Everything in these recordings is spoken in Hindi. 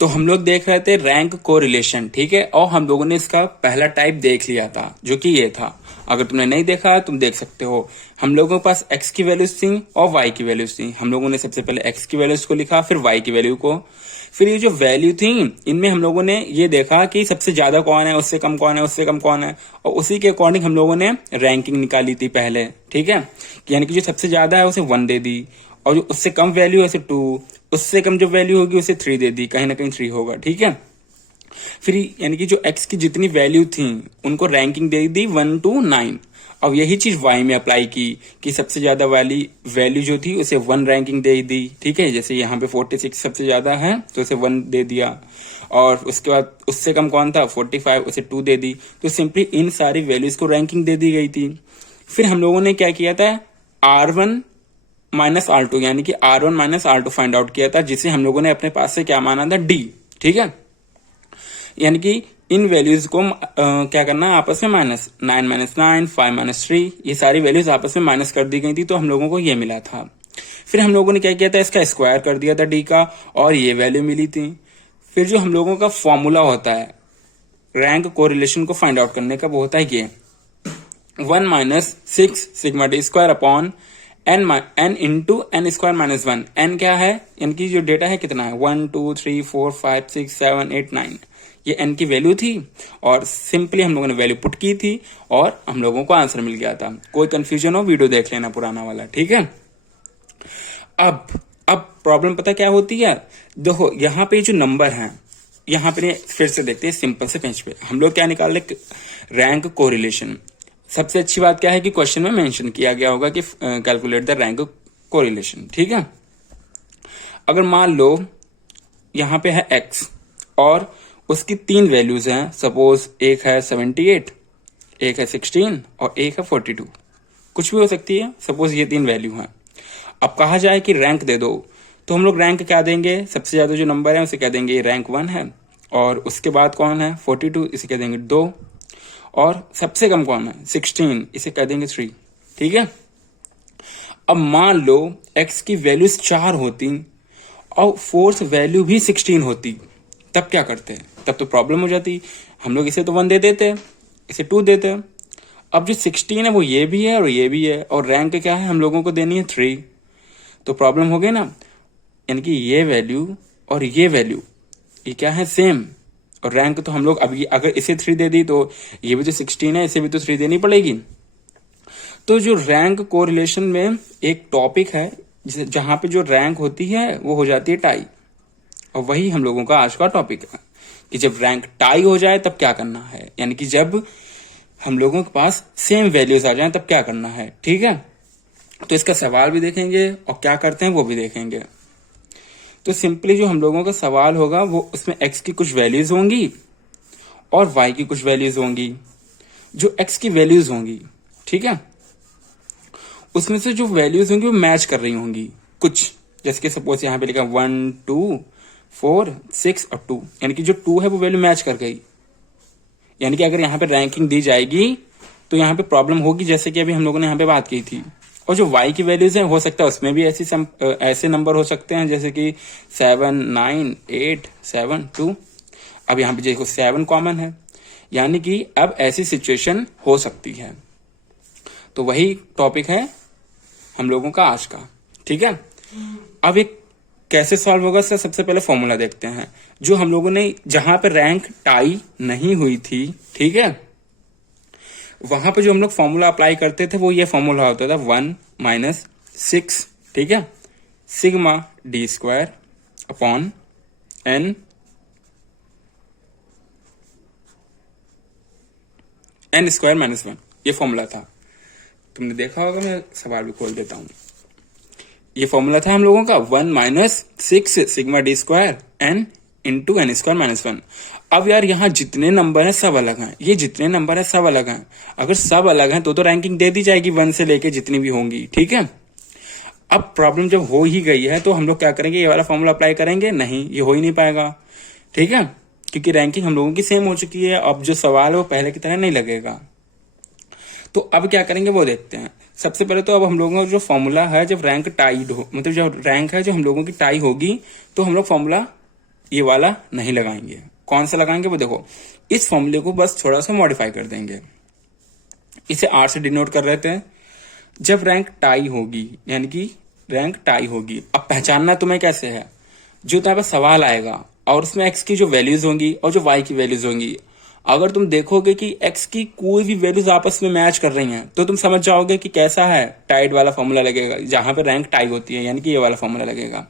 तो हम लोग देख रहे थे रैंक कोरिलेशन, ठीक है, और हम लोगों ने इसका पहला टाइप देख लिया था जो कि ये था। अगर तुमने नहीं देखा है तुम देख सकते हो। हम लोगों के पास x की वैल्यूज थी और y की वैल्यूज थी। हम लोगों ने सबसे पहले x की वैल्यूज को लिखा, फिर y की वैल्यू को, फिर ये जो वैल्यू थी इनमें हम लोगों ने ये देखा कि सबसे ज्यादा कौन है, उससे कम कौन है, उससे कम कौन है, और उसी के अकॉर्डिंग हम लोगों ने रैंकिंग निकाली थी पहले, ठीक है। यानी कि जो सबसे ज्यादा है उसे 1 दे दी, और जो उससे कम वैल्यू है उसे 2, उससे कम जो वैल्यू होगी उसे 3 दे दी, कहीं ना कहीं 3 होगा, ठीक है। फिर यानी कि जो x की जितनी वैल्यू थी उनको रैंकिंग दे दी 1 to 9। अब यही चीज y में अप्लाई की कि सबसे ज्यादा वाली वैल्यू जो थी उसे 1 रैंकिंग दे दी, ठीक है। जैसे यहाँ पे 46 सबसे ज्यादा है तो उसे 1 दे दिया, और उसके बाद उससे कम कौन था 45, उसे 2 दे दी। तो सिंपली इन सारी वैल्यूज को रैंकिंग दे दी गई थी। फिर हम लोगों ने क्या किया था, R1 माइनस R2 यानी कि R1 minus R2 find out किया था, जिसे हम लोगों ने अपने पास से क्या माना था, D, ठीक है। यानी कि इन वैल्यूज को क्या करना है, आपस में माइनस, 9 माइनस 9, 5 माइनस 3, ये सारी वैल्यूज आपस में माइनस कर दी गई थी, तो हम लोगों को ये मिला था। फिर हम लोगों ने क्या किया था, इसका स्क्वायर कर दिया था डी का, और ये वैल्यू मिली थी। फिर जो हम लोगों का फॉर्मूला होता है रैंक कोरिलेशन को फाइंड आउट करने का, वो होता है ये 1 minus 6 sigma d square upon n into n square minus 1। n क्या है, इनकी जो डेटा है कितना है, 1 2 3 4 5 6 7 8 9, ये n की वैल्यू थी, और सिंपली हम लोगों ने वैल्यू पुट की थी और हम लोगों को आंसर मिल गया था। कोई कंफ्यूजन हो वीडियो देख लेना पुराना वाला, ठीक है। अब प्रॉब्लम पता क्या होती है, देखो यहाँ पे जो नंबर है, यहाँ पे फिर से देखते हैं सिंपल से पेज पे हम लोग क्या निकाल रहे, रैंक कोरिलेशन। सबसे अच्छी बात क्या है कि क्वेश्चन में मेंशन किया गया होगा कि कैलकुलेट द रैंक कोरिलेशन, ठीक है। अगर मान लो यहाँ पे है x और उसकी 3 वैल्यूज हैं, सपोज एक है 78, एक है 16 और एक है 42, कुछ भी हो सकती है, सपोज ये 3 वैल्यू हैं। अब कहा जाए कि रैंक दे दो, तो हम लोग रैंक क्या देंगे, सबसे ज्यादा जो नंबर है उसे क्या देंगे, रैंक 1 है, और उसके बाद कौन है 42, इसे कह देंगे 2, और सबसे कम कौन है 16, इसे कह देंगे 3, ठीक है। अब मान लो x की वैल्यूज 4 होती और फोर्थ वैल्यू भी 16 होती, तब क्या करते, तब तो प्रॉब्लम हो जाती। हम लोग इसे तो 1 दे देते, इसे 2 देते। अब जो 16 है वो ये भी है और ये भी है, और रैंक क्या है, हम लोगों को देनी है 3, तो प्रॉब्लम हो गई ना। यानी कि ये वैल्यू और ये वैल्यू ये क्या है, सेम, और रैंक तो हम लोग अभी अगर इसे 3 दे दी तो ये भी तो 16 है, इसे भी तो 3 देनी पड़ेगी। तो जो रैंक कोरिलेशन में एक टॉपिक है जहां पे जो रैंक होती है वो हो जाती है टाई, और वही हम लोगों का आज का टॉपिक है कि जब रैंक टाई हो जाए तब क्या करना है, यानी कि जब हम लोगों के पास सेम वैल्यूज आ जाएं तब क्या करना है, ठीक है। तो इसका सवाल भी देखेंगे और क्या करते हैं वो भी देखेंगे। तो सिंपली जो हम लोगों का सवाल होगा वो उसमें x की कुछ वैल्यूज होंगी और y की कुछ वैल्यूज होंगी। जो x की वैल्यूज होंगी, ठीक है, उसमें से जो वैल्यूज होंगी वो मैच कर रही होंगी कुछ, जैसे कि सपोज यहाँ पे लिखा 1 2 4 6 और 2, यानी कि जो 2 है वो वैल्यू मैच कर गई। यानी कि अगर यहाँ पे रैंकिंग दी जाएगी तो यहाँ पे प्रॉब्लम होगी, जैसे कि अभी हम लोगों ने यहाँ पे बात की थी। और जो y की वैल्यूज है हो सकता है उसमें भी ऐसे नंबर हो सकते हैं, जैसे कि 7 9 8 7 2। अब यहाँ पे देखो 7 कॉमन है, यानी कि अब ऐसी सिचुएशन हो सकती है। तो वही टॉपिक है हम लोगों का आज का, ठीक है। अब एक कैसे सॉल्व होगा इसका सबसे पहले फॉर्मूला देखते हैं। जो हम लोगों ने जहां पर रैंक टाई नहीं हुई थी, ठीक है, वहां पे जो हम लोग फॉर्मूला अप्लाई करते थे वो ये फॉर्मूला होता था 1 माइनस 6, ठीक है, sigma d square upon n square minus 1, ये फॉर्मूला था। तुमने देखा होगा, मैं सवाल भी खोल देता हूं। ये फॉर्मूला था हम लोगों का 1 minus 6 sigma d square n into n square minus 1। अब यार यहाँ जितने नंबर हैं सब अलग हैं, ये जितने नंबर हैं सब अलग हैं। अगर सब अलग हैं तो रैंकिंग दे दी जाएगी 1 से लेके जितनी भी होंगी, ठीक है। अब प्रॉब्लम जब हो ही गई है तो हम लोग क्या करेंगे, ये वाला फॉर्मूला अप्लाई करेंगे, नहीं ये हो ही नहीं पाएगा, ठीक है, क्योंकि रैंकिंग हम लोगों की सेम हो चुकी है। अब जो सवाल है वो पहले की तरह नहीं लगेगा। तो अब क्या करेंगे वो देखते हैं। सबसे पहले तो अब हम लोगों का जो फॉर्मूला है, जब रैंक टाइड हो, मतलब जब रैंक है जो हम लोगों की टाई होगी तो हम लोग फॉर्मूला ये वाला नहीं लगाएंगे। कौन सा लगाएंगे वो देखो, इस फॉर्मूले को बस थोड़ा सा मॉडिफाई कर देंगे। इसे आर से डिनोट कर रहे थे। जब रैंक टाई होगी, यानी कि रैंक टाई होगी, अब पहचानना तुम्हें कैसे है, जो तुम्हारे पास सवाल आएगा और उसमें एक्स की जो वैल्यूज होंगी और जो वाई की वैल्यूज होंगी, अगर तुम देखोगे कि एक्स की कोई भी वैल्यूज आपस में मैच कर रही हैं तो तुम समझ जाओगे कि कैसा है, टाइड वाला फॉर्मूला लगेगा, जहां पे रैंक टाई होती है, यानी कि ये वाला फॉर्मूला लगेगा।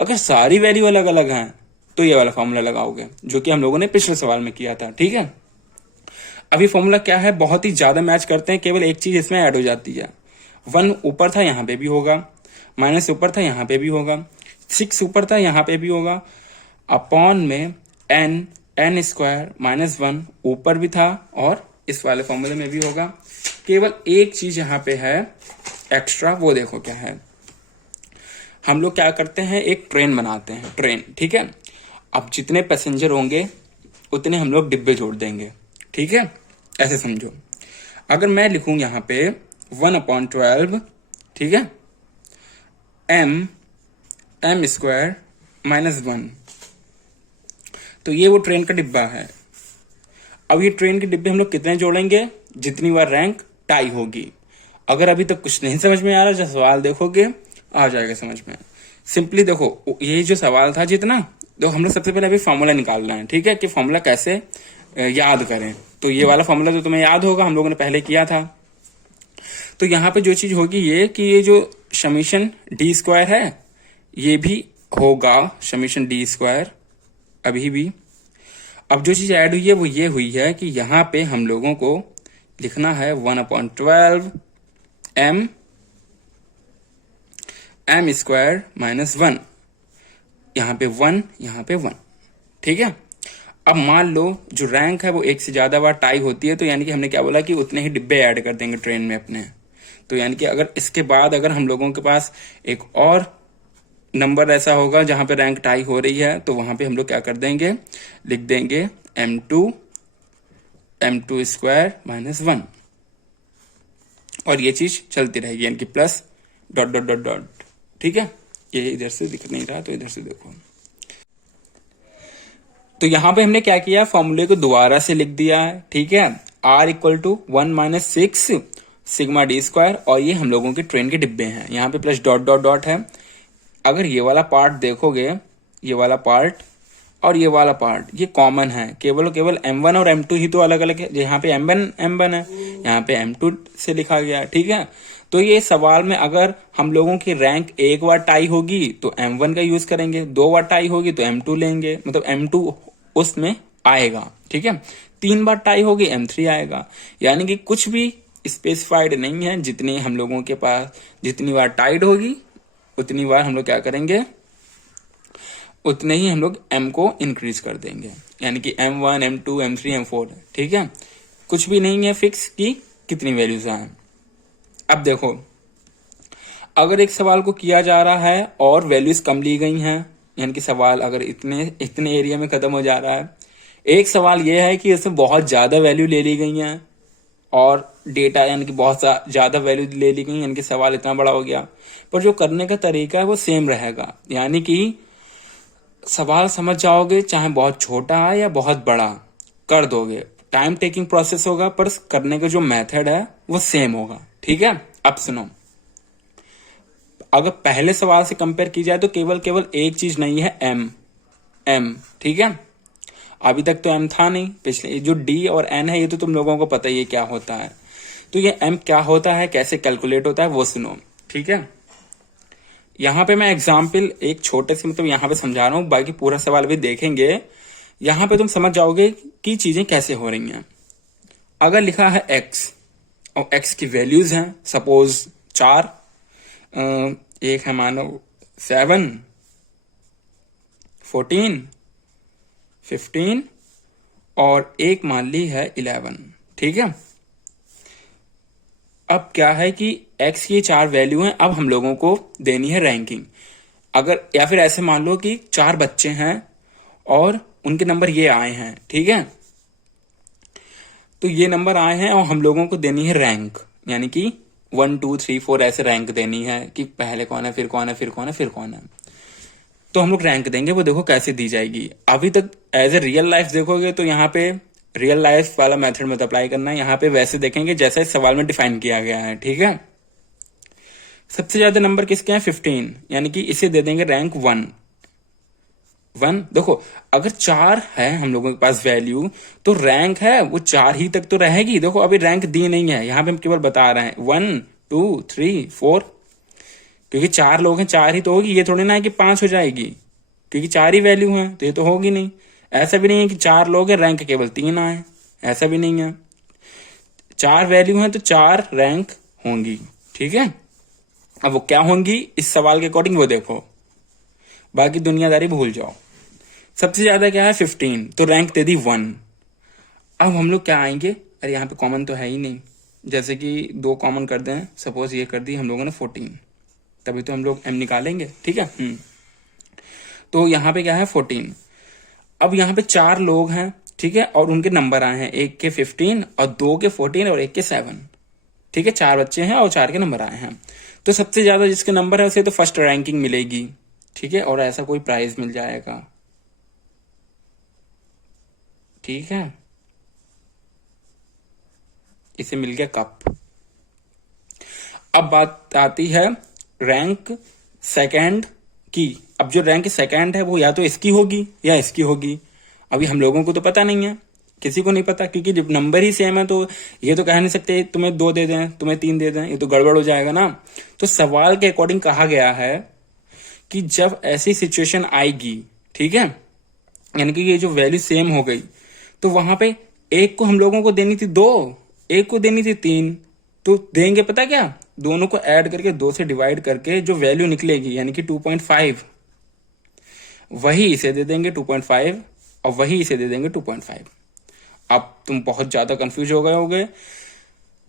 अगर सारी वैल्यू अलग अलग हैं तो ये वाला फॉर्मूला लगाओगे, जो कि हम लोगों ने पिछले सवाल में किया था। ठीक है, अभी फॉर्मूला क्या है, बहुत ही ज्यादा मैच करते हैं, केवल एक चीज इसमें ऐड हो जाती है। 1 ऊपर था यहां पे भी होगा, माइनस ऊपर था यहां पे भी होगा, 6 ऊपर था यहां पे भी होगा, अपॉन में n स्क्वायर माइनस 1 ऊपर भी था और इस वाले फॉर्मूले में भी होगा। केवल एक चीज यहां पे है एक्स्ट्रा, वो देखो क्या है। हम लोग क्या करते हैं, एक ट्रेन बनाते हैं, ट्रेन। ठीक है, अब जितने पैसेंजर होंगे उतने हम लोग डिब्बे जोड़ देंगे। ठीक है, ऐसे समझो। अगर मैं लिखूं यहां पे 1/12, ठीक है, m स्क्वायर माइनस 1, तो ये वो ट्रेन का डिब्बा है। अब ये ट्रेन के डिब्बे हम लोग कितने जोड़ेंगे, जितनी बार रैंक टाई होगी। अगर अभी तक कुछ नहीं समझ में आ रहा, जो सवाल देखोगे आ जाएगा समझ में। सिंपली देखो, ये जो सवाल था जितना, तो हम लोग सबसे पहले अभी फॉर्मूला निकालना है। ठीक है, कि फॉर्मूला कैसे याद करें। तो ये वाला फॉर्मूला तो तुम्हें याद होगा, हम लोगों ने पहले किया था। तो यहाँ पे जो चीज होगी ये कि ये जो समीशन डी स्क्वायर है ये भी होगा समीशन डी स्क्वायर अभी भी। अब जो चीज ऐड हुई है वो ये हुई है कि यहाँ पे हम लोगों को लिखना है 1/12 m स्क्वायर माइनस 1, यहाँ पे 1, यहाँ पे 1। ठीक है, अब मान लो जो रैंक है वो एक से ज्यादा बार टाई होती है, तो यानी कि हमने क्या बोला कि उतने ही डिब्बे ऐड कर देंगे ट्रेन में अपने। तो यानी कि अगर इसके बाद अगर हम लोगों के पास एक और नंबर ऐसा होगा जहां पे रैंक टाई हो रही है, तो वहां पे हम लोग क्या कर देंगे, लिख देंगे m2 स्क्वायर माइनस 1, और ये चीज चलती रहेगी, यानी कि plus dot dot dot dot. ठीक है, ये इधर से दिख नहीं रहा तो इधर से देखो। तो यहां पे हमने क्या किया, फॉर्मूले को दोबारा से लिख दिया है। ठीक है, r equal to 1 minus 6 sigma d square, और ये हम लोगों के ट्रेन के डिब्बे हैं, यहाँ पे प्लस डॉट डॉट डॉट है। अगर ये वाला पार्ट देखोगे, ये वाला पार्ट और ये वाला पार्ट ये कॉमन है, केवल m1 और m2 ही तो अलग अलग है। यहाँ पे m1 है, यहाँ पे m2 से लिखा गया। ठीक है, तो ये सवाल में अगर हम लोगों की रैंक एक बार टाई होगी तो m1 का यूज करेंगे, 2 बार टाई होगी तो m2 लेंगे, मतलब m2 उसमें आएगा। ठीक है, 3 बार टाई होगी m3 आएगा। यानी कि कुछ भी स्पेसिफाइड नहीं है, जितनी हम लोगों के पास जितनी बार टाइड होगी उतनी बार हम लोग क्या करेंगे, उतने ही हम लोग m को इंक्रीज कर देंगे, यानी कि m1 m2 m3 m4। ठीक है, कुछ भी नहीं है फिक्स की कितनी वैल्यूज आए। अब देखो, अगर एक सवाल को किया जा रहा है और वैल्यूज कम ली गई हैं, यानी कि सवाल अगर इतने एरिया में खत्म हो जा रहा है, एक सवाल यह है कि इसमें बहुत ज्यादा वैल्यू ले ली गई है और डेटा यानी कि बहुत ज्यादा वैल्यू ले ली गई, यानी कि सवाल इतना बड़ा हो गया, पर जो करने का तरीका है वो सेम रहेगा। यानी कि सवाल समझ जाओगे, चाहे बहुत छोटा है या बहुत बड़ा, कर दोगे। टाइम टेकिंग प्रोसेस होगा पर करने का जो मेथड है वो सेम होगा। ठीक है, अब सुनो, अगर पहले सवाल से कंपेयर की जाए तो केवल एक चीज नहीं है, m। ठीक है, अभी तक तो m था नहीं, पिछले जो d और n है ये तो तुम लोगों को पता ही है क्या होता है। तो ये m क्या होता है, कैसे कैलकुलेट होता है वो सुनो। ठीक है, यहां पे मैं एग्जाम्पल एक छोटे से मतलब यहां पे समझा रहा हूं, बाकी पूरा सवाल भी देखेंगे। यहां पे तुम समझ जाओगे कि चीजें कैसे हो रही हैं। अगर लिखा है x और x की वैल्यूज हैं सपोज 4, एक है मानो 7, 14, 15 और एक मान ली है 11। ठीक है, अब क्या है कि x की 4 वैल्यू हैं, अब हम लोगों को देनी है रैंकिंग। अगर या फिर ऐसे मान लो कि 4 बच्चे हैं और उनके नंबर ये आए हैं। ठीक है, तो ये नंबर आए हैं और हम लोगों को देनी है रैंक, यानी कि 1 2 3 4 ऐसे रैंक देनी है कि पहले कौन है, फिर कौन है, फिर कौन है, फिर कौन है। तो हम लोग रैंक देंगे, वो देखो कैसे दी जाएगी। अभी तक एज ए रियल लाइफ देखोगे तो यहाँ पे रियल लाइफ वाला मेथड मत अप्लाई करना है, यहाँ पे वैसे देखेंगे जैसे इस सवाल में डिफाइन किया गया है, ठीक है। सबसे ज्यादा नंबर किसके हैं? 15, यानी कि इसे दे देंगे रैंक 1। देखो अगर 4 है हम लोगों के पास वैल्यू, तो रैंक है वो 4 ही तक तो रहेगी। देखो अभी रैंक दी नहीं है, यहाँ पे हम केवल बता रहे हैं 1 2 3 4, क्योंकि 4 लोग हैं 4 ही तो होगी। ये थोड़ी ना है कि 5 हो जाएगी, क्योंकि 4 ही वैल्यू है तो ये तो होगी नहीं। ऐसा भी नहीं है कि 4 लोग हैं रैंक केवल 3 आए, ऐसा भी नहीं है। 4 वैल्यू है तो 4 रैंक होंगी, ठीक है। अब वो क्या होंगी इस सवाल के अकॉर्डिंग वो देखो, बाकी दुनियादारी भूल जाओ। सबसे ज्यादा क्या है? 15, तो रैंक दे दी 1। अब हम लोग क्या आएंगे? अरे यहाँ पे कॉमन तो है ही नहीं, जैसे कि 2 कॉमन कर दें, सपोज ये कर दी हम लोगों ने 14, तभी तो हम लोग m निकालेंगे, ठीक है। तो यहाँ पे क्या है? 14। अब यहाँ पे 4 लोग हैं, ठीक है, और उनके नंबर आए हैं, 1 के 15 और 2 के 14 और 1 के 7, ठीक है। 4 बच्चे हैं और 4 के नंबर आए हैं। तो सबसे ज्यादा जिसके नंबर है उसे तो फर्स्ट रैंकिंग मिलेगी, ठीक है, और ऐसा कोई प्राइज मिल जाएगा, ठीक है। इसे मिल गया कप। अब बात आती है रैंक सेकंड की। अब जो रैंक सेकंड है वो या तो इसकी होगी या इसकी होगी। अभी हम लोगों को तो पता नहीं है, किसी को नहीं पता, क्योंकि जब नंबर ही सेम है तो ये तो कह नहीं सकते तुम्हें 2 दे दें, तुम्हें 3 दे दें, ये तो गड़बड़ हो जाएगा ना। तो सवाल के अकॉर्डिंग कहा गया है कि जब ऐसी सिचुएशन आएगी, ठीक है, यानी कि ये जो वैल्यू सेम हो गई, तो वहां पे एक को हम लोगों को देनी थी 2, एक को देनी थी 3, तो देंगे पता क्या? दोनों को ऐड करके 2 से डिवाइड करके जो वैल्यू निकलेगी यानी कि 2.5, वही इसे दे देंगे 2.5 और वही इसे दे देंगे 2.5। अब तुम बहुत ज्यादा कंफ्यूज हो गए होगे।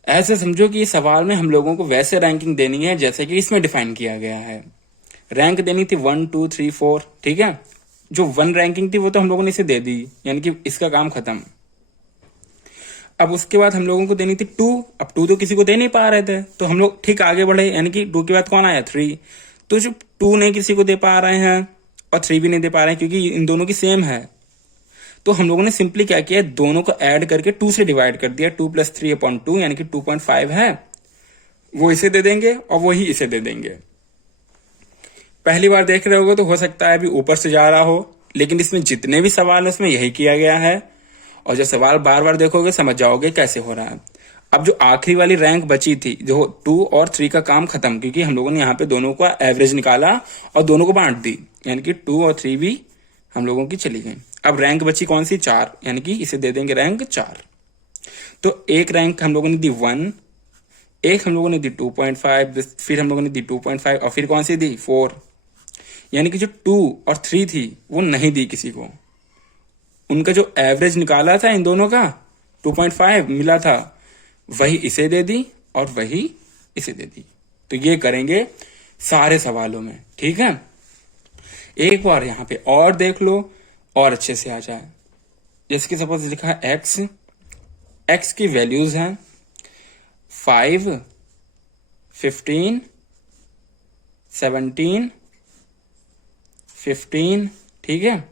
ऐसे समझो कि इस सवाल में हम लोगों को वैसे रैंकिंग देनी है जैसे कि इसमें डिफाइन किया गया है। रैंक देनी थी 1 2 3 4, ठीक है। जो 1 रैंकिंग थी वो तो हम लोगों ने इसे दे दी, यानी कि इसका काम खत्म। अब उसके बाद हम लोगों को देनी थी 2। अब 2 तो किसी को दे नहीं पा रहे थे, तो हम लोग ठीक आगे बढ़े, यानी कि 2 के बाद कौन आया? 3। तो जो 2 नहीं किसी को दे पा रहे हैं और 3 भी नहीं दे पा रहे हैं, क्योंकि इन दोनों की सेम है, तो हम लोगों ने सिंपली क्या किया? दोनों को ऐड करके 2 से डिवाइड कर दिया। 2 + 3/2 यानी कि 2.5 है, वो इसे दे देंगे और वही इसे दे देंगे। पहली बार देख रहे होगे तो हो सकता है अभी ऊपर से जा रहा हो, लेकिन इसमें जितने भी सवाल है उसमें यही किया गया है। और जब सवाल बार बार देखोगे समझ जाओगे कैसे हो रहा है। अब जो आखिरी वाली रैंक बची थी, जो 2 और 3 का काम खत्म, क्योंकि हम लोगों ने यहाँ पे दोनों का एवरेज निकाला और दोनों को बांट दी, यानी कि 2 और 3 भी हम लोगों की चली गई। अब रैंक बची कौन सी? 4, यानी कि इसे दे देंगे रैंक 4। तो एक रैंक हम लोगों ने दी 1, एक हम लोगों ने दी 2.5, फिर हम लोगों ने दी 2.5 और फिर कौन सी दी? 4, यानी कि जो 2 और 3 थी वो नहीं दी किसी को। उनका जो एवरेज निकाला था इन दोनों का 2.5 मिला था, वही इसे दे दी और वही इसे दे दी। तो ये करेंगे सारे सवालों में, ठीक है। एक बार यहां पे और देख लो और अच्छे से आ जाए। जैसे कि सपोज लिखा है एक्स की वैल्यूज हैं 5 15 17 15, ठीक है।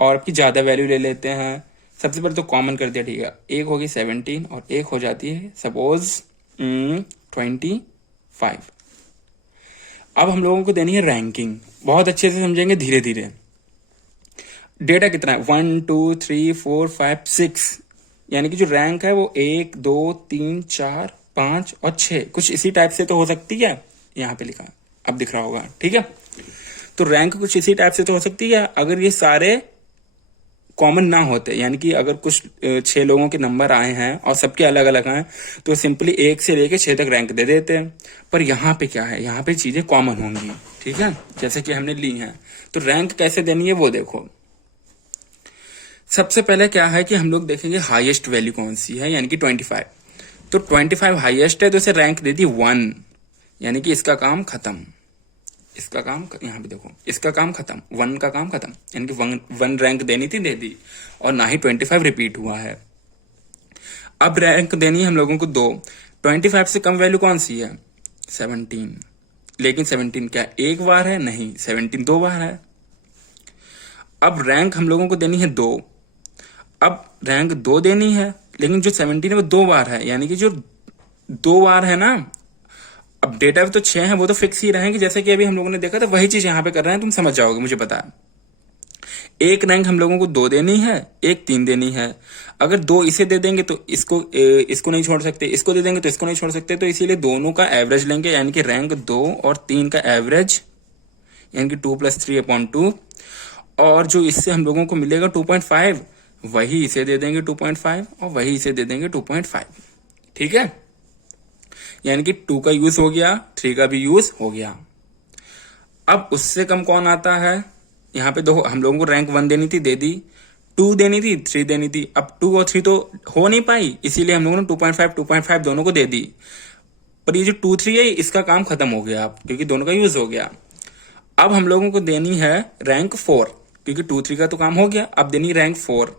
और आपकी ज्यादा वैल्यू ले लेते हैं। सबसे पहले तो कॉमन कर दिया, ठीक है। एक होगी 17 और एक हो जाती है सपोज 25। अब हम लोगों को देनी है रैंकिंग, बहुत अच्छे से समझेंगे धीरे धीरे। डेटा कितना है? 1 2 3 4 5 6, यानी कि जो रैंक है वो 1 2 3 4 5 और 6, कुछ इसी टाइप से तो हो सकती है। यहाँ पे लिखा अब दिख रहा होगा, ठीक है। तो रैंक कुछ इसी टाइप से तो हो सकती है अगर ये सारे कॉमन ना होते, यानी कि अगर कुछ 6 लोगों के नंबर आए हैं और सबके अलग अलग हैं तो सिंपली 1 से लेके 6 तक रैंक दे देते हैं। पर यहाँ पे क्या है? यहाँ पे चीजें कॉमन होंगी, ठीक है, जैसे कि हमने ली हैं। तो रैंक कैसे देनी है वो देखो। सबसे पहले क्या है कि हम लोग देखेंगे हाईएस्ट वैल्यू कौन सी है, यानी कि 25। तो 25 हाईएस्ट है तो इसे रैंक दे दी 1, यानी कि इसका काम खत्म। इसका काम यहाँ पे देखो, इसका काम खत्म, 1 का काम खत्म, यानी कि 1 रैंक देनी थी दे दी, और ना ही 25 रिपीट हुआ है। अब रैंक देनी है हम लोगों को 2। 25 से कम वैल्यू कौन सी है? 17, लेकिन 17 क्या एक बार है? नहीं, 17 दो बार है। अब रैंक हम लोगों को देनी है 2। अब रैंक 2 देनी है, लेकिन जो 17 है वो 2 बार है, यानी कि जो 2 बार है ना। अब डेटा तो 6 है, वो तो फिक्स ही रहेंगे, जैसे कि अभी हम लोगों ने देखा था, वही चीज यहाँ पे कर रहे हैं, तुम समझ जाओगे, मुझे पता है। एक रैंक हम लोगों को 2 देनी है, एक 3 देनी है। अगर 2 इसे दे देंगे तो इसको नहीं छोड़ सकते, इसको दे देंगे तो इसको नहीं छोड़ सकते, तो इसीलिए दोनों का एवरेज लेंगे, यानी कि रैंक 2 और 3 का एवरेज, यानी कि 2 + 3/2। और जो इससे हम लोगों को मिलेगा 2.5, वही इसे दे देंगे 2.5 और वही इसे दे देंगे 2.5। ठीक है, यानी कि 2 का यूज हो गया, 3 का भी यूज हो गया। अब उससे कम कौन आता है? यहाँ पे दो हम लोगों को रैंक 1 देनी थी, दे दी। 2 देनी थी, 3 देनी थी। अब 2 और 3 तो हो नहीं पाई, इसीलिए हम लोगों ने 2.5 दोनों को दे दी। पर ये जो 2, 3 है, इसका काम खत्म हो गया अब, क्योंकि दोनों का यूज हो गया। अब हम लोगों को देनी है रैंक 4, क्योंकि 2, 3 का तो काम हो गया, अब देनी रैंक 4।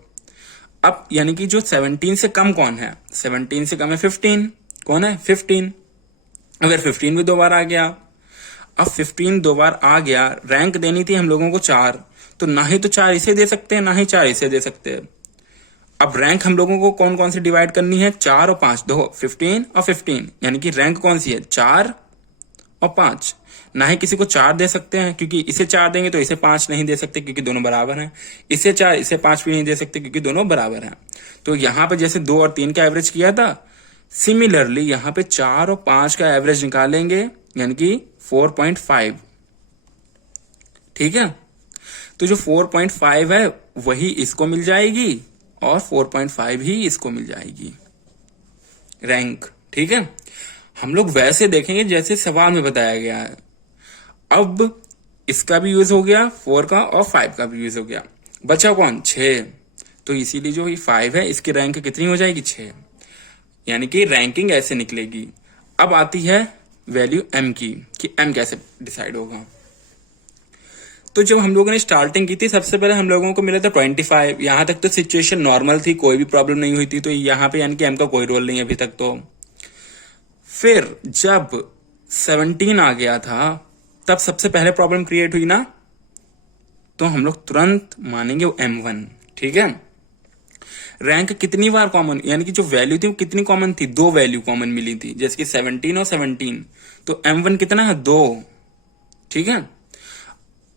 अब यानी कि जो 17 से कम कौन है? 17 से कम है 15। कौन है? 15। अगर 15 भी 2 बार आ गया, अब 15 2 बार आ गया, रैंक देनी थी हम लोगों को 4, तो ना ही तो 4 इसे दे सकते हैं, ना ही 4 इसे दे सकते हैं। अब रैंक हम लोगों को कौन कौन सी डिवाइड करनी है? 4 और 5, दो 15 और 15, यानी कि रैंक कौन सी है? 4 और 5। ना ही किसी को 4 दे सकते हैं, क्योंकि इसे 4 देंगे तो इसे 5 नहीं दे सकते, क्योंकि दोनों बराबर हैं। इसे 4, इसे 5 भी नहीं दे सकते, क्योंकि दोनों बराबर हैं। तो यहां पर जैसे 2 और 3 का एवरेज किया था, सिमिलरली यहां पे 4 और 5 का एवरेज निकालेंगे, यानी कि 4.5। ठीक है, तो जो 4.5 है वही इसको मिल जाएगी और 4.5 ही इसको मिल जाएगी रैंक। ठीक है, हम लोग वैसे देखेंगे जैसे सवाल में बताया गया है। अब इसका भी यूज हो गया, 4 का और 5 का भी यूज हो गया, बचा कौन? 6। तो इसीलिए जो ये 5 है, इसकी रैंक कितनी हो जाएगी? 6, यानी कि रैंकिंग ऐसे निकलेगी। अब आती है वैल्यू m की, कि m कैसे डिसाइड होगा। तो जब हम लोगों ने स्टार्टिंग की थी, सबसे पहले हम लोगों को मिला था 25। यहां तक तो सिचुएशन नॉर्मल थी, कोई भी प्रॉब्लम नहीं हुई थी, तो यहाँ पे यानी कि m का कोई रोल नहीं है अभी तक। तो फिर जब 17 आ गया था, तब सबसे पहले प्रॉब्लम क्रिएट हुई ना, तो हम लोग तुरंत मानेंगे वो m1। ठीक है, रैंक कितनी बार कॉमन, यानी कि जो वैल्यू थी वो कितनी कॉमन थी? 2 वैल्यू कॉमन मिली थी, जैसे कि 17 और 17। तो m1 कितना है? 2। ठीक है,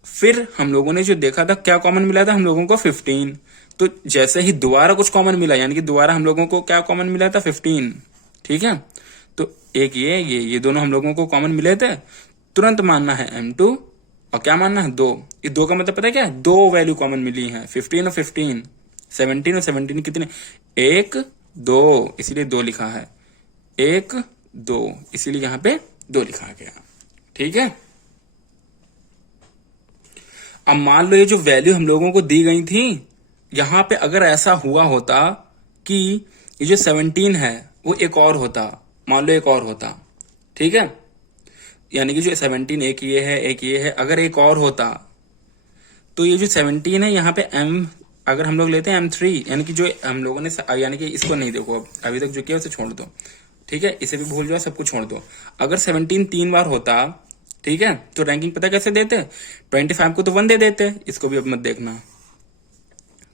फिर हम लोगों ने जो देखा था, क्या कॉमन मिला था हम लोगों को? 15। तो जैसे ही दोबारा कुछ कॉमन मिला, यानी कि दोबारा हम लोगों को क्या कॉमन मिला था? 15। ठीक है, तो एक ये दोनों हम लोगों को कॉमन मिले थे, तुरंत मानना है m2, और क्या मानना है? 2। इस 2 का मतलब पता है क्या? 2 वैल्यू कॉमन मिली है, 15 और 15। 17 और 17 कितने? 1 2, इसीलिए 2 लिखा है। 1 2, इसीलिए यहां पे 2 लिखा गया। ठीक है, अब मान लो ये जो वैल्यू हम लोगों को दी गई थी, यहां पे अगर ऐसा हुआ होता कि ये जो 17 है वो एक और होता, मान लो एक और होता। ठीक है, यानी कि जो 17 एक ये है, एक ये है, अगर एक और होता, तो ये जो 17 है यहाँ पे m, अगर हम लोग लेते हैं m3, यानी कि जो हम लोगों ने, यानी कि इसको नहीं देखो, अभी तक जो किया उसे छोड़ दो। ठीक है, इसे भी भूल जाओ, सब कुछ छोड़ दो। अगर 17 3 बार होता, ठीक है, तो रैंकिंग पता कैसे देते? 25 को तो 1 दे देते, इसको भी अब मत देखना,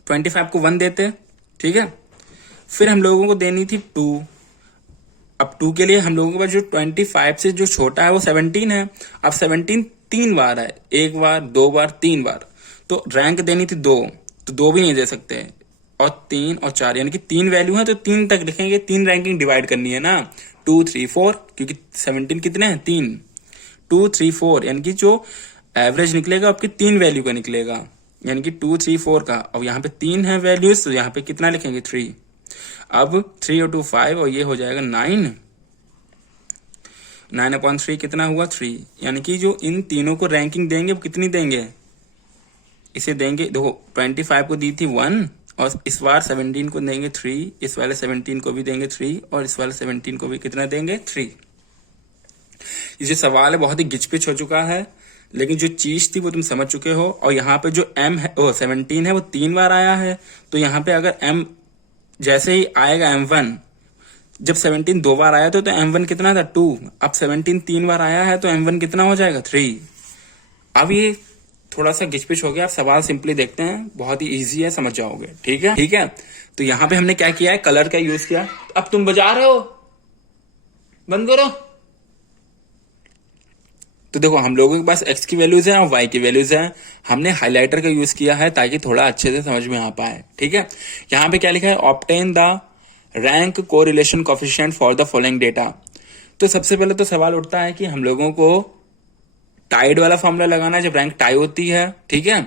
25 को 1 देते। ठीक है, फिर हम लोगों को देनी थी 2। अब 2 के लिए हम लोगों के पास जो 25 से जो छोटा है वो 17 है। अब 17 3 बार है, 1 बार 2 बार 3 बार, तो रैंक देनी थी 2, तो 2 भी नहीं दे सकते, और 3 और 4, यानी कि 3 वैल्यू है, तो 3 तक लिखेंगे। 3 रैंकिंग डिवाइड करनी है ना, 2 3 4, क्योंकि 17 कितने हैं? 3। 2 3 4, यानी कि जो एवरेज निकलेगा आपकी 3 वैल्यू का निकलेगा, यानी कि 2 3 4 का। और यहाँ पे 3 है वैल्यूज, तो यहाँ पे कितना लिखेंगे? 3। अब 3 और 2 5, और ये हो जाएगा 9। 9/3 कितना हुआ? 3। यानी कि जो इन तीनों को रैंकिंग देंगे वो कितनी देंगे? इसे देंगे, देखो 25 को दी थी 1, और इस बार 17 को देंगे 3, इस वाले 17 को भी देंगे 3, और इस वाले 17 को भी कितना देंगे? 3। ये जो सवाल है बहुत ही गिचपिच हो चुका है, लेकिन जो चीज थी वो तुम समझ चुके हो। और यहाँ पे जो m है, 17 है, वो 3 बार आया है, तो यहाँ पे अगर m जैसे ही आएगा m1, जब 17 दो बार आया था तो M1 कितना था 2, अब 17 तीन बार आया है तो M1 कितना हो जाएगा 3। अब ये थोड़ा सा घिचपिच हो गया, आप सवाल सिंपली देखते हैं, बहुत ही इजी है, समझ जाओगे। ठीक है, ठीक है। तो यहां पे हमने क्या किया है, कलर का यूज किया। अब तुम बजा रहे हो, बंद करो। तो देखो हम लोगों के पास x की वैल्यूज है और y की वैल्यूज है, हमने हाइलाइटर का यूज किया है ताकि थोड़ा अच्छे से समझ में आ पाए। ठीक है, यहां पे क्या लिखा है, obtain the rank correlation coefficient for the following data. तो सबसे पहले तो सवाल उठता है कि हम लोगों को टाइड वाला फॉर्मूला लगाना है जब रैंक टाई होती है, ठीक है,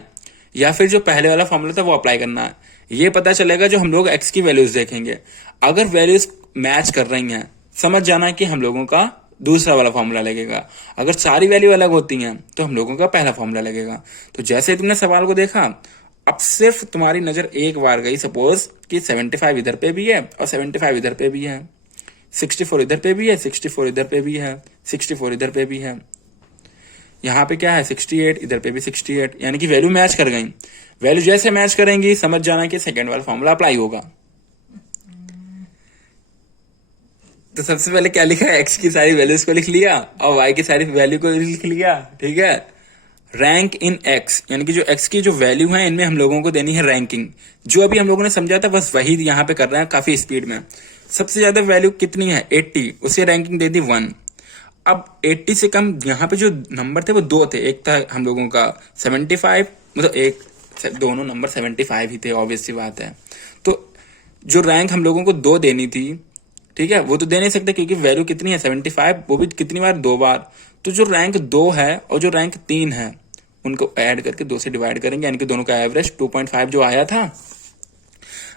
या फिर जो पहले वाला फॉर्मूला था वो अप्लाई करना है। ये पता चलेगा जो हम लोग x की वैल्यूज देखेंगे। अगर वैल्यूज मैच कर रही हैं, समझ जाना कि हम लोगों का दूसरा वाला फॉर्मूला लगेगा। अगर सारी वैल्यू अलग होती हैं तो हम लोगों का पहला फॉर्मूला लगेगा। तो जैसे तुमने सवाल को देखा, अब सिर्फ तुम्हारी नजर एक बार गई, सपोज कि 75 इधर पे भी है और 75 इधर पे भी है, 64 इधर पे भी है, 64 इधर पे भी है, 64 इधर पे भी है, यहाँ पे क्या है 68, इधर पे भी 68, यानी कि वैल्यू मैच कर गई। वैल्यू जैसे मैच करेंगी समझ जाना कि सेकंड वाला फॉर्मूला अप्लाई होगा। तो सबसे पहले क्या लिखा है, x की सारी वैल्यूज को लिख लिया और y की सारी वैल्यू को लिख लिया। ठीक है, रैंक इन x, यानी कि जो x की जो वैल्यू है इनमें हम लोगों को देनी है रैंकिंग। जो अभी हम लोगों ने समझा था बस वही यहाँ पे कर रहे हैं काफी स्पीड में। सबसे ज्यादा वैल्यू कितनी है 80, उसे रैंकिंग दे दी 1। अब 80 से कम यहाँ पे जो नंबर थे वो दो थे, एक था हम लोगों का 75, मतलब एक दोनों नंबर 75 ही थे, ऑब्वियस सी बात है। तो जो रैंक हम लोगों को 2 देनी थी, ठीक है, वो तो दे नहीं सकते क्योंकि वैल्यू कितनी है 75, वो भी कितनी बार 2 बार। तो जो रैंक 2 है और जो रैंक 3 है उनको ऐड करके 2 से डिवाइड करेंगे, यानी कि दोनों का एवरेज 2.5 जो आया था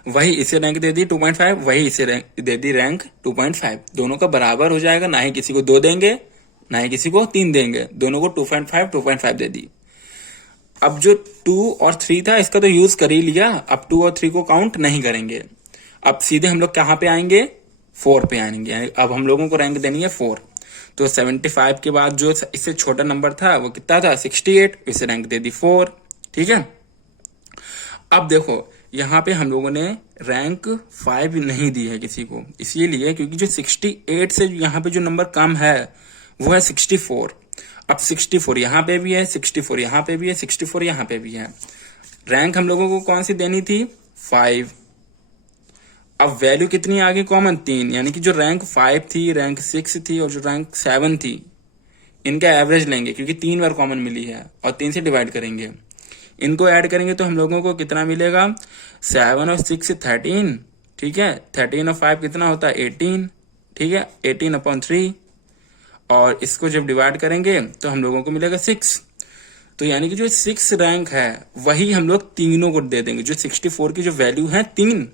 वही इसे रैंक दे दी 2.5, वही इसे रैंक दे दी रैंक 2.5। दोनों का बराबर हो जाएगा, ना ही किसी को 2 देंगे ना ही किसी को 3 देंगे, दोनों को 2.5 दे दी। अब जो 2 और 3 था इसका तो यूज कर ही लिया, अब 2 और 3 को काउंट नहीं करेंगे। अब सीधे हम लोग कहां पे आएंगे, 4 पे आएंगे। अब हम लोगों को रैंक देनी है 4। तो 75 के बाद जो इससे छोटा नंबर था वो कितना था 68, इसे रैंक दे दी 4। ठीक है, अब देखो यहाँ पे हम लोगों ने रैंक 5 नहीं दी है किसी को, इसीलिए क्योंकि जो 68 से यहाँ पे जो नंबर कम है वो है 64। अब 64 यहाँ पे भी है, 64 यहाँ पे भी है, 64 यहाँ पे भी है। रैंक हम लोगों को कौन सी देनी थी 5। अब वैल्यू कितनी आ गई कॉमन 3, यानी कि जो रैंक 5 थी, रैंक 6 थी और जो रैंक 7 थी, इनका एवरेज लेंगे क्योंकि 3 बार कॉमन मिली है और 3 से डिवाइड करेंगे। इनको ऐड करेंगे तो हम लोगों को कितना मिलेगा 7 और 6 13। ठीक है, 13 और 5 कितना होता है 18। ठीक है, 18/3 और इसको जब डिवाइड करेंगे तो हम लोगों को मिलेगा 6। तो यानी कि जो 6 रैंक है वही हम लोग तीनों को दे देंगे। जो 64 की जो वैल्यू है 3,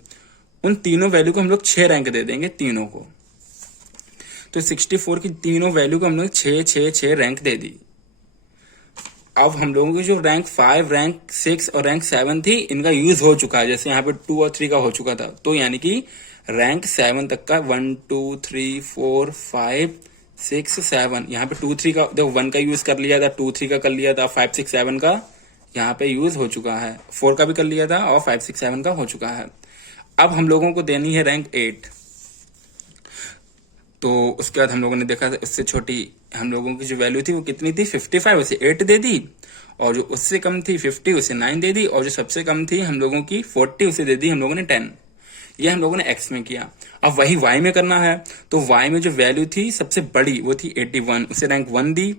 उन तीनों वैल्यू को हम लोग 6 रैंक दे देंगे तीनों को। तो 64 की तीनों वैल्यू को हम लोग 6 रैंक दे दी। अब हम लोगों की जो रैंक 5, रैंक 6 और रैंक 7 थी इनका यूज हो चुका है, जैसे यहाँ पे 2 और 3 का हो चुका था। तो यानी कि रैंक 7 तक का 1 2 3 4 5 6 7, यहाँ पे 2 3 का देखो 1 का यूज कर लिया था, 2 3 का कर लिया था, 5 6 7 का यहाँ पे यूज हो चुका है, 4 का भी कर लिया था और 5 6 7 का हो चुका है। अब हम लोगों को देनी है रैंक 8। तो उसके बाद हम लोगों ने देखा उससे छोटी हम लोगों की जो वैल्यू थी वो कितनी थी 55, उसे 8 दे दी, और जो उससे कम थी 50 उसे 9 दे दी, और जो सबसे कम थी हम लोगों की 40 उसे दे दी हम लोगों ने 10। ये हम लोगों ने एक्स में किया। अब वही वाई में करना है, तो वाई में जो वैल्यू थी सबसे बड़ी वो थी 81, उसे रैंक 1 दी।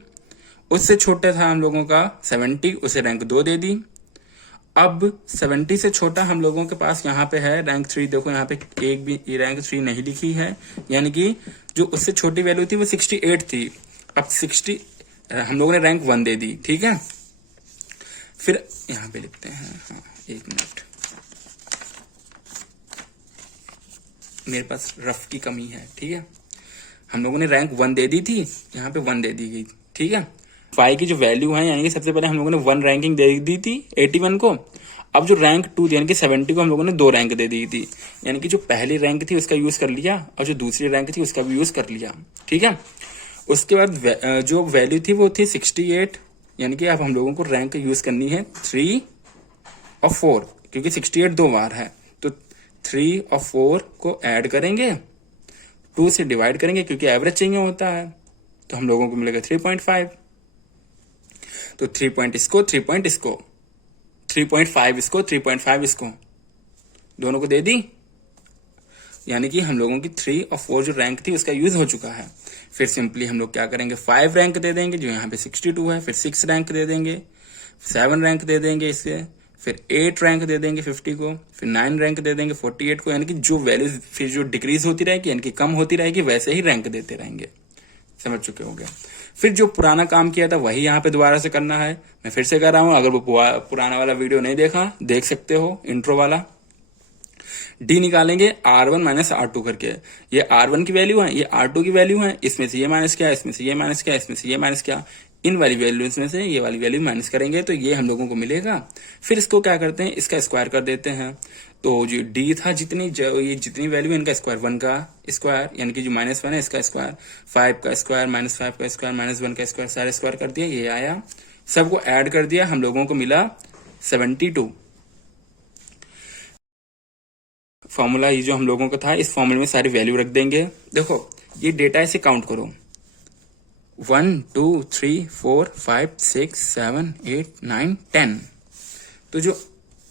उससे छोटा था हम लोगों का 70, उसे रैंक 2 दे दी। अब 70 से छोटा हम लोगों के पास यहाँ पे है रैंक 3। देखो यहाँ पे एक भी रैंक 3 नहीं लिखी है, यानी कि जो उससे छोटी वैल्यू थी वो 68 थी। अब 60 हम लोगों ने रैंक 1 दे दी। ठीक है, फिर यहाँ पे लिखते हैं, हाँ 1 मिनट, मेरे पास रफ की कमी है। ठीक है, हम लोगों ने रैंक 1 दे दी थी, यहाँ पे 1 दे दी गई। ठीक है, 5 की जो वैल्यू है, यानी कि सबसे पहले हम लोगों ने 1 रैंकिंग दे दी थी 81 को। अब जो रैंक 2 थी यानी कि 70 को हम लोगों ने 2 रैंक दे दी थी, यानी कि जो पहली रैंक थी उसका यूज कर लिया और जो दूसरी रैंक थी उसका भी यूज कर लिया। ठीक है, उसके बाद जो वैल्यू थी वो थी 68, यानी कि अब हम लोगों को रैंक यूज करनी है 3 और 4, क्योंकि 68 2 बार है, तो 3 और 4 को ऐड करेंगे 2 से डिवाइड करेंगे क्योंकि एवरेज चाहिए होता है, तो हम लोगों को मिलेगा 3.5। तो 3 पॉइंट इसको, 3 पॉइंट इसको, 3.5 इसको, 3.5 इसको, दोनों को दे दी। यानी कि हम लोगों की 3 और 4 जो रैंक थी उसका यूज हो चुका है। फिर सिंपली हम लोग क्या करेंगे, 5 रैंक दे देंगे जो यहाँ पे 62 है, फिर 6 रैंक दे देंगे, 7 रैंक दे देंगे इससे, फिर 8 रैंक दे देंगे 50 को, फिर 9 रैंक दे देंगे 48 को। यानी कि जो वैल्यूज फिर जो डिक्रीज होती रहेगी यानी कि कम होती रहेगी, वैसे ही रैंक देते रहेंगे। समझ चुके होंगे। फिर जो पुराना काम किया था वही यहाँ पे दोबारा से करना है। मैं फिर से कर रहा हूं, अगर वो पुराना वाला वीडियो नहीं देखा देख सकते हो, इंट्रो वाला। डी निकालेंगे R1 माइनस R2 करके। ये R1 की वैल्यू है, ये R2 की वैल्यू है, इसमें से ये माइनस किया, इसमें से ये माइनस किया, इसमें से ये माइनस किया, इन वाली वैल्यूज में से ये वाली वैल्यू माइनस करेंगे तो ये हम लोगों को मिलेगा। फिर इसको क्या करते हैं, इसका स्क्वायर कर देते हैं। तो जो डी था ये जितनी वैल्यू है इनका स्क्वायर, 1 का स्क्वायर यानी कि जो -1 है इसका स्क्वायर, 5 का स्क्वायर, -5 का स्क्वायर, -1 का स्क्वायर, सारे स्क्वायर कर दिया, ये आया। सबको ऐड कर दिया, हम लोगों को मिला 72। फॉर्मूला ये जो हम लोगों का था, इस फॉर्मूले में सारी वैल्यू रख देंगे। देखो ये डेटा इसे काउंट करो, 1 2 3 4 5 6 7 8 9 10। तो जो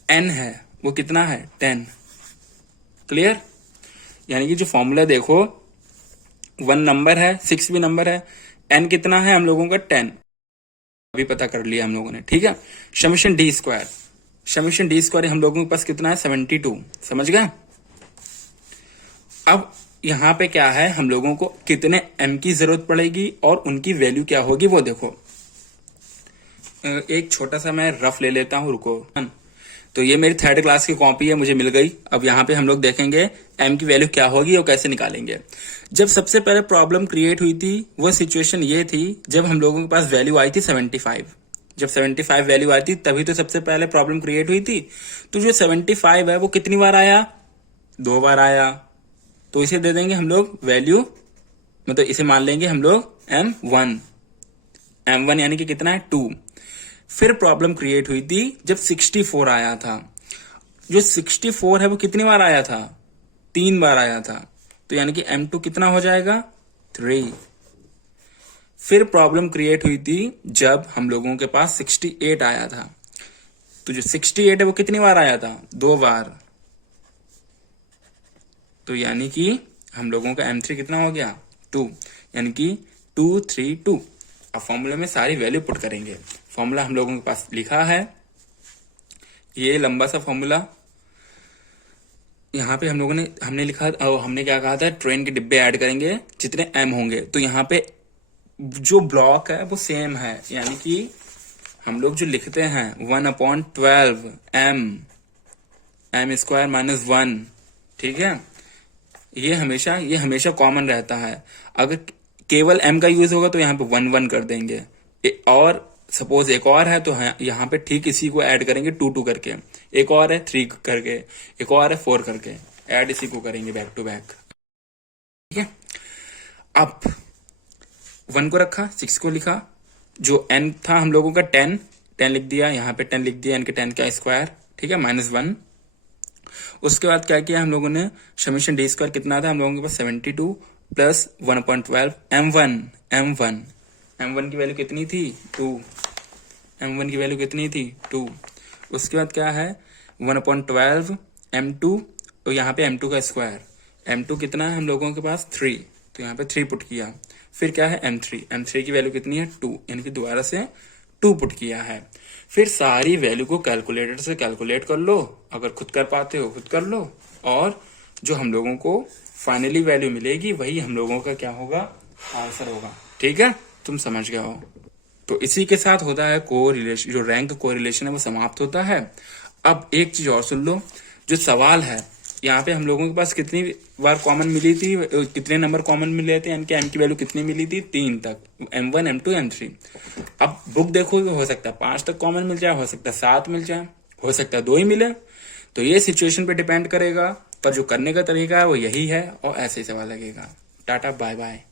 n है वो कितना है, 10। क्लियर। यानी कि जो फॉर्मूला देखो, 1 नंबर है, 6 भी नंबर है, n कितना है हम लोगों का 10, अभी पता कर लिया हम लोगों ने। ठीक है। Summation D square, summation D square हम लोगों के पास कितना है, 72। समझ गए। अब यहां पे क्या है, हम लोगों को कितने m की जरूरत पड़ेगी और उनकी वैल्यू क्या होगी वो देखो। एक छोटा सा मैं रफ ले लेता हूं, रुको। तो ये मेरी 3rd क्लास की कॉपी है, मुझे मिल गई। अब यहाँ पे हम लोग देखेंगे m की वैल्यू क्या होगी और कैसे निकालेंगे। जब सबसे पहले प्रॉब्लम क्रिएट हुई थी वो सिचुएशन ये थी जब हम लोगों के पास वैल्यू आई थी 75। जब 75 वैल्यू आई थी तभी तो सबसे पहले प्रॉब्लम क्रिएट हुई थी। तो जो 75 है वो कितनी बार आया, 2 बार आया। तो इसे दे देंगे हम लोग वैल्यू, मतलब इसे मान लेंगे हम लोग m1। m1 यानी कि कितना है, 2। फिर प्रॉब्लम क्रिएट हुई थी जब 64 आया था। जो 64 है वो कितनी बार आया था, 3 बार आया था। तो यानी कि m2 कितना हो जाएगा, 3। फिर प्रॉब्लम क्रिएट हुई थी जब हम लोगों के पास 68 आया था। तो जो 68 है वो कितनी बार आया था, 2 बार। तो यानी कि हम लोगों का m3 कितना हो गया, 2। यानी कि 2 3 2। अब फॉर्मूला में सारी वैल्यू पुट करेंगे। फॉर्मूला हम लोगों के पास लिखा है, ये लंबा सा फॉर्मूला। यहाँ पे हमने लिखा, हमने क्या कहा था, ट्रेन के डिब्बे ऐड करेंगे जितने m होंगे। तो यहाँ पे जो ब्लॉक है वो सेम है, यानी कि हम लोग जो लिखते हैं 1/12 m स्क्वायर -1। ठीक है। ये हमेशा कॉमन रहता है। अगर केवल m का यूज होगा तो यहाँ पे 1 1 कर देंगे, और सपोज एक और है तो यहाँ पे ठीक इसी को ऐड करेंगे 2 2 करके, एक और है 3 करके, एक और है 4 करके, ऐड इसी को करेंगे बैक टू बैक। ठीक है। अब 1 को रखा, 6 को लिखा, जो n था हम लोगों का 10 लिख दिया, यहाँ पे 10 लिख दिया, n के 10 का स्क्वायर। ठीक है, -1। उसके बाद क्या किया हम लोगों ने, समेशन डी स्क्वायर कितना था हम लोगों के पास, 72 प्लस 1/12 m1 की वैल्यू कितनी थी, 2। m1 की वैल्यू कितनी थी, 2। उसके बाद क्या है, 1/12 m2, तो यहाँ पे m2 का स्क्वायर। m2 कितना है हम लोगों के पास, 3। तो यहाँ पे 3 पुट किया। फिर क्या है, m3 की वैल्यू कितनी है, 2। यानी कि दोबारा से 2 पुट किया है। फिर सारी वैल्यू को कैलकुलेटर से कैलकुलेट कर लो, अगर खुद कर पाते हो खुद कर लो, और जो हम लोगों को फाइनली वैल्यू मिलेगी वही हम लोगों का क्या होगा, आंसर होगा। ठीक है, तुम समझ गए हो। तो इसी के साथ होता है कोरिलेशन, जो रैंक कोरिलेशन है वो समाप्त होता है। अब एक चीज और सुन लो, जो सवाल है यहाँ पे हम लोगों के पास कितनी बार कॉमन मिली थी, कितने नंबर कॉमन मिले थे, यानी कि m की वैल्यू कितनी मिली थी, 3 तक, m1 m2 m3। अब बुक देखोगे, हो सकता है 5 तक कॉमन मिल जाए, हो सकता है 7 मिल जाए, हो सकता है 2 ही मिले। तो ये सिचुएशन पे डिपेंड करेगा, पर जो करने का तरीका है वो यही है, और ऐसे ही सवाल लगेगा। Tata bye bye.